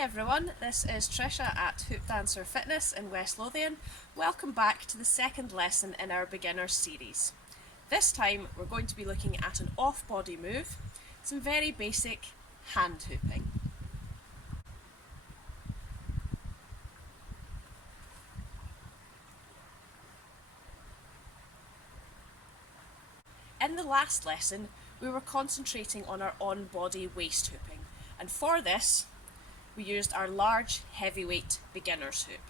Hi everyone, this is Trisha at HoopDancer Fitness in West Lothian. Welcome back to the second lesson in our beginners series. This time we're going to be looking at an off-body move, some very basic hand hooping. In the last lesson we were concentrating on our on-body waist hooping, and for this we used our large heavyweight beginner's hoop.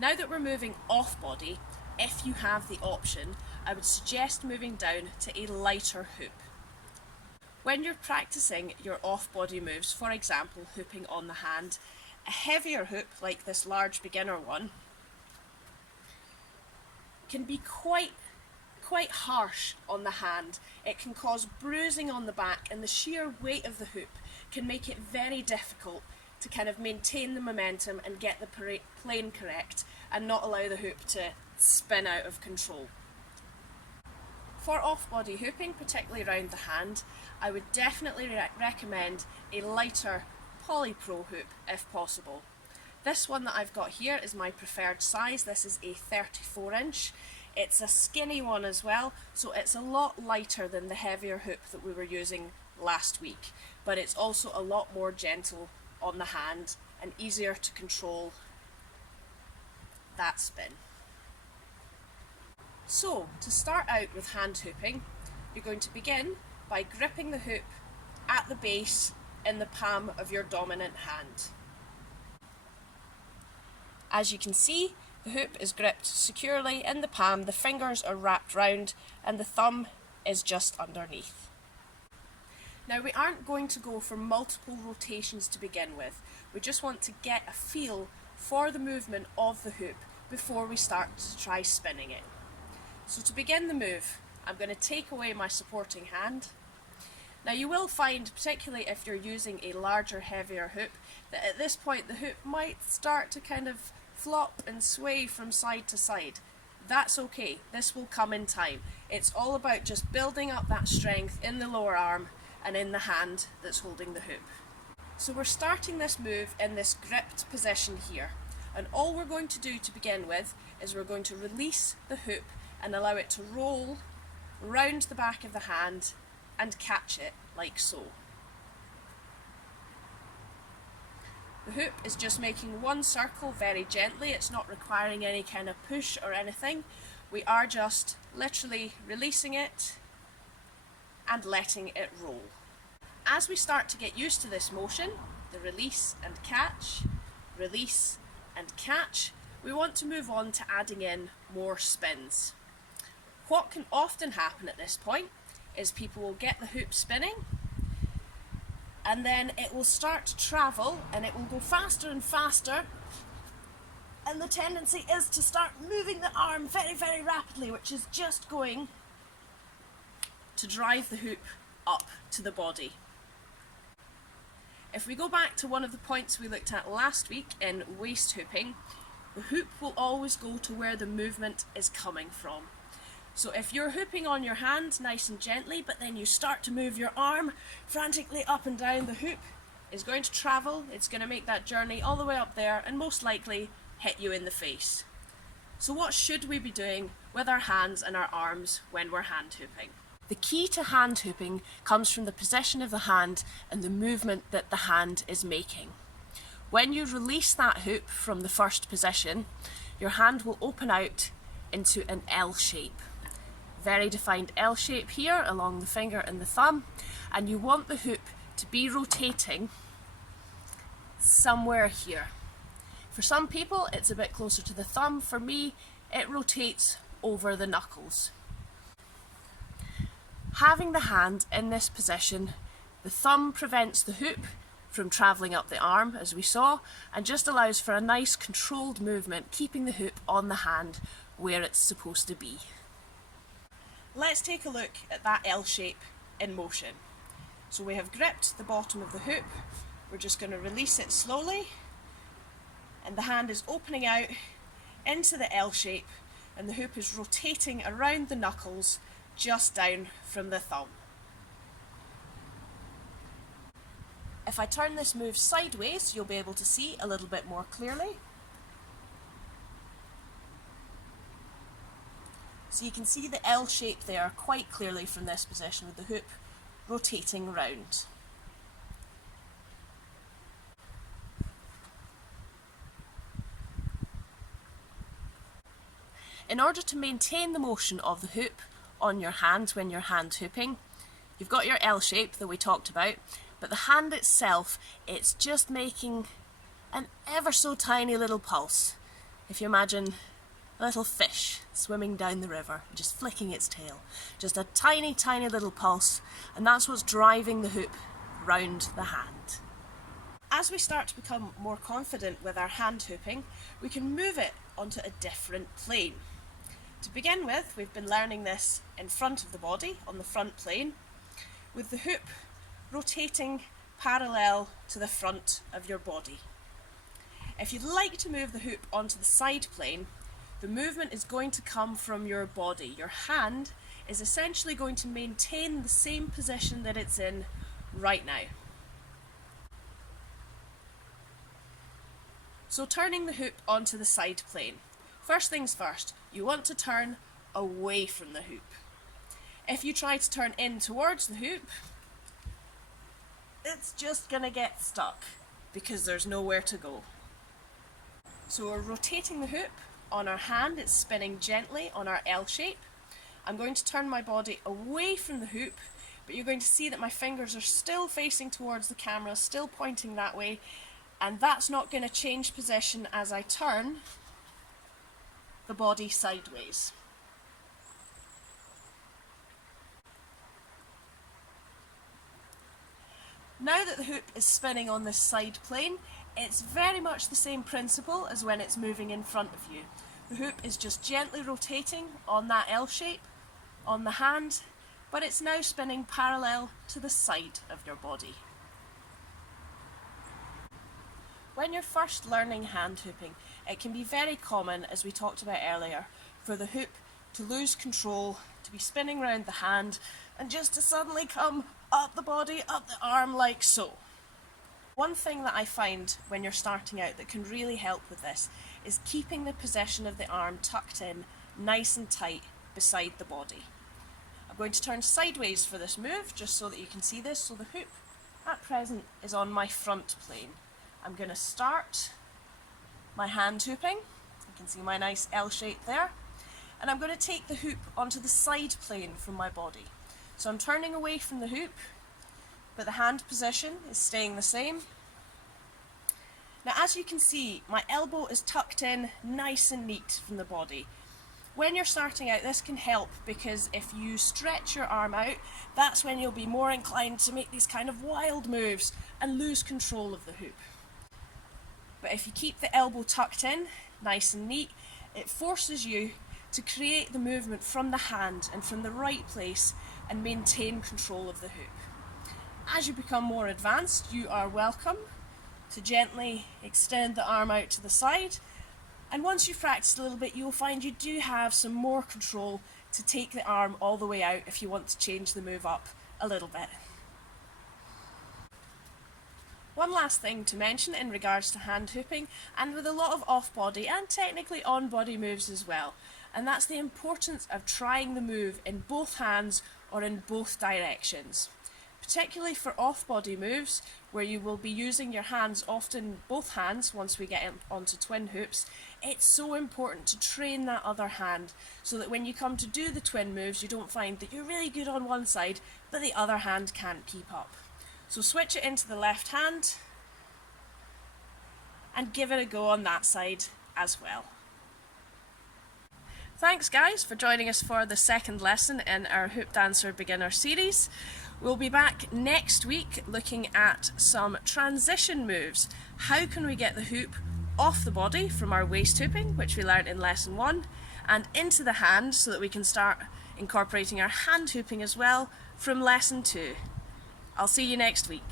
Now that we're moving off body, if you have the option, I would suggest moving down to a lighter hoop. When you're practicing your off body moves, for example hooping on the hand, a heavier hoop like this large beginner one can be quite harsh on the hand. It can cause bruising on the back, and the sheer weight of the hoop can make it very difficult to kind of maintain the momentum and get the plane correct and not allow the hoop to spin out of control. For off-body hooping, particularly around the hand, I would definitely recommend a lighter polypro hoop if possible. This one that I've got here is my preferred size. This is a 34-inch. It's a skinny one as well, so it's a lot lighter than the heavier hoop that we were using last week, but it's also a lot more gentle on the hand and easier to control that spin. So, to start out with hand hooping, you're going to begin by gripping the hoop at the base in the palm of your dominant hand. As you can see, the hoop is gripped securely in the palm, the fingers are wrapped round, and the thumb is just underneath. Now we aren't going to go for multiple rotations to begin with, we just want to get a feel for the movement of the hoop before we start to try spinning it. So to begin the move, I'm going to take away my supporting hand. Now you will find, particularly if you're using a larger, heavier hoop, that at this point the hoop might start to kind of flop and sway from side to side. That's okay, this will come in time. It's all about just building up that strength in the lower arm and in the hand that's holding the hoop. So we're starting this move in this gripped position here, and all we're going to do to begin with is we're going to release the hoop and allow it to roll round the back of the hand and catch it like so. The hoop is just making one circle very gently, it's not requiring any kind of push or anything. We are just literally releasing it and letting it roll. As we start to get used to this motion, the release and catch, release and catch, we want to move on to adding in more spins. What can often happen at this point is people will get the hoop spinning, and then it will start to travel and it will go faster and faster, and the tendency is to start moving the arm very rapidly, which is just going to drive the hoop up to the body. If we go back to one of the points we looked at last week in waist hooping, the hoop will always go to where the movement is coming from. So if you're hooping on your hand nice and gently, but then you start to move your arm frantically up and down, the hoop is going to travel, it's going to make that journey all the way up there and most likely hit you in the face. So what should we be doing with our hands and our arms when we're hand hooping? The key to hand hooping comes from the position of the hand and the movement that the hand is making. When you release that hoop from the first position, your hand will open out into an L shape. Very defined L shape here along the finger and the thumb, and you want the hoop to be rotating somewhere here. For some people it's a bit closer to the thumb, for me it rotates over the knuckles. Having the hand in this position, the thumb prevents the hoop from travelling up the arm as we saw, and just allows for a nice controlled movement, keeping the hoop on the hand where it's supposed to be. Let's take a look at that L shape in motion. So we have gripped the bottom of the hoop, we're just going to release it slowly, and the hand is opening out into the L shape, and the hoop is rotating around the knuckles just down from the thumb. If I turn this move sideways, you'll be able to see a little bit more clearly. So you can see the L shape there quite clearly from this position with the hoop rotating round. In order to maintain the motion of the hoop on your hand when you're hand hooping, you've got your L shape that we talked about, but the hand itself, it's just making an ever so tiny little pulse. If you imagine a little fish swimming down the river, just flicking its tail. Just a tiny, tiny little pulse, and that's what's driving the hoop round the hand. As we start to become more confident with our hand hooping, we can move it onto a different plane. To begin with, we've been learning this in front of the body, on the front plane, with the hoop rotating parallel to the front of your body. If you'd like to move the hoop onto the side plane, the movement is going to come from your body. Your hand is essentially going to maintain the same position that it's in right now. So turning the hoop onto the side plane. First things first, you want to turn away from the hoop. If you try to turn in towards the hoop, it's just going to get stuck because there's nowhere to go. So we're rotating the hoop on our hand, it's spinning gently on our L shape. I'm going to turn my body away from the hoop, but you're going to see that my fingers are still facing towards the camera, still pointing that way, and that's not going to change position as I turn the body sideways. Now that the hoop is spinning on this side plane, it's very much the same principle as when it's moving in front of you. The hoop is just gently rotating on that L shape on the hand, but it's now spinning parallel to the side of your body. When you're first learning hand hooping, it can be very common, as we talked about earlier, for the hoop to lose control, to be spinning around the hand, and just to suddenly come up the body, up the arm like so. One thing that I find when you're starting out that can really help with this is keeping the position of the arm tucked in nice and tight beside the body. I'm going to turn sideways for this move just so that you can see this. So the hoop at present is on my front plane. I'm going to start my hand hooping. You can see my nice L shape there. And I'm going to take the hoop onto the side plane from my body. So I'm turning away from the hoop, but the hand position is staying the same. Now, as you can see, my elbow is tucked in nice and neat from the body. When you're starting out, this can help because if you stretch your arm out, that's when you'll be more inclined to make these kind of wild moves and lose control of the hoop. But if you keep the elbow tucked in, nice and neat, it forces you to create the movement from the hand and from the right place and maintain control of the hoop. As you become more advanced, you are welcome to gently extend the arm out to the side, and once you've practiced a little bit, you'll find you do have some more control to take the arm all the way out if you want to change the move up a little bit. One last thing to mention in regards to hand hooping, and with a lot of off-body and technically on-body moves as well, and that's the importance of trying the move in both hands or in both directions. Particularly for off-body moves, where you will be using your hands, often both hands once we get onto twin hoops, it's so important to train that other hand so that when you come to do the twin moves, you don't find that you're really good on one side, but the other hand can't keep up. So switch it into the left hand and give it a go on that side as well. Thanks guys for joining us for the second lesson in our HoopDancer beginner series. We'll be back next week looking at some transition moves. How can we get the hoop off the body from our waist hooping, which we learned in lesson 1, and into the hand so that we can start incorporating our hand hooping as well from lesson 2. I'll see you next week.